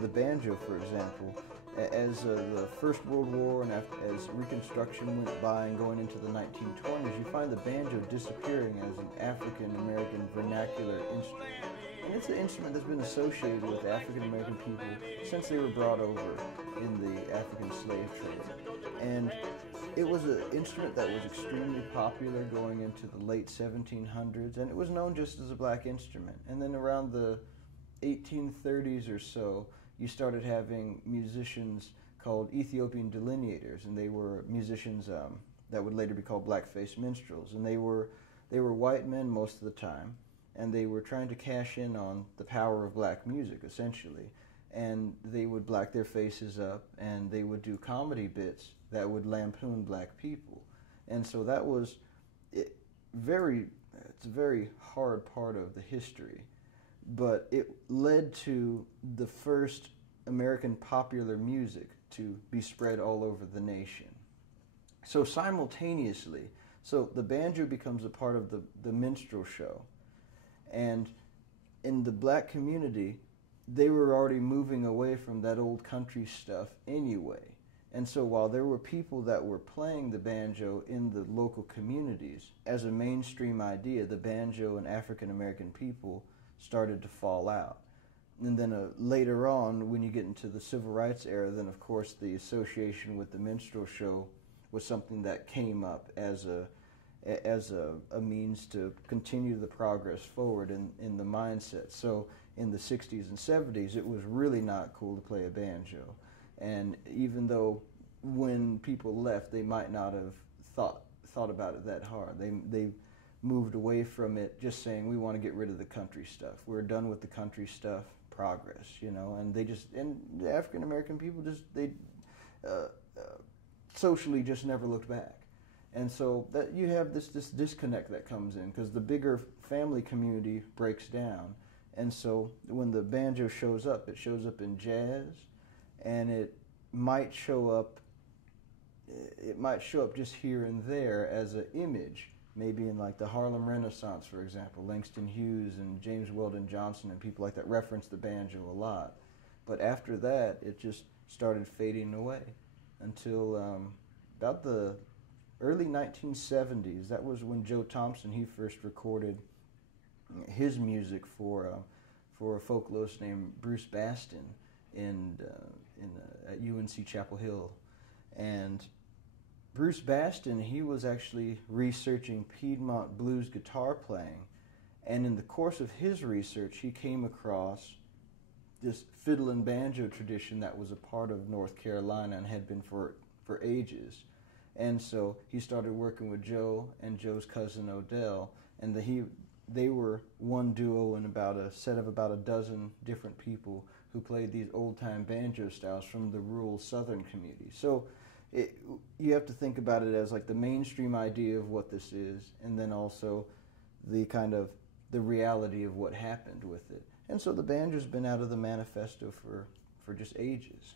the banjo, for example, as the First World War and as Reconstruction went by and going into the 1920s, you find the banjo disappearing as an African-American vernacular instrument. And it's an instrument that's been associated with African-American people since they were brought over in the African slave trade. And it was an instrument that was extremely popular going into the late 1700s, and it was known just as a black instrument. And then around the 1830s or so, you started having musicians called Ethiopian delineators, and they were musicians that would later be called blackface minstrels. And they were white men most of the time, and they were trying to cash in on the power of black music, essentially. And they would black their faces up, and they would do comedy bits that would lampoon black people. And so that was it's a very hard part of the history. But it led to the first American popular music to be spread all over the nation. So simultaneously, the banjo becomes a part of the minstrel show. And in the black community, they were already moving away from that old country stuff anyway. And so while there were people that were playing the banjo in the local communities, as a mainstream idea, the banjo and African American people started to fall out. And then later on, when you get into the civil rights era, then of course the association with the minstrel show was something that came up as a means to continue the progress forward in the mindset. So in the 60s and 70s, it was really not cool to play a banjo. And even though when people left, they might not have thought about it that hard. They moved away from it, just saying, we want to get rid of the country stuff. We're done with the country stuff, progress, and the African American people socially just never looked back. And so that you have this disconnect that comes in, because the bigger family community breaks down. And so when the banjo shows up, it shows up in jazz, and it might show up just here and there as an image, maybe in like the Harlem Renaissance, for example. Langston Hughes and James Weldon Johnson and people like that reference the banjo a lot. But after that, it just started fading away until about the early 1970s. That was when Joe Thompson, he first recorded his music for a folklorist named Bruce Baston at UNC Chapel Hill. And Bruce Baston, he was actually researching Piedmont blues guitar playing, and in the course of his research, he came across this fiddle and banjo tradition that was a part of North Carolina and had been for ages. And so he started working with Joe and Joe's cousin Odell, and they were one duo in about a dozen different people who played these old-time banjo styles from the rural southern community. So you have to think about it as like the mainstream idea of what this is, and then also the kind of the reality of what happened with it. And so the banjo's been out of the manifesto for just ages.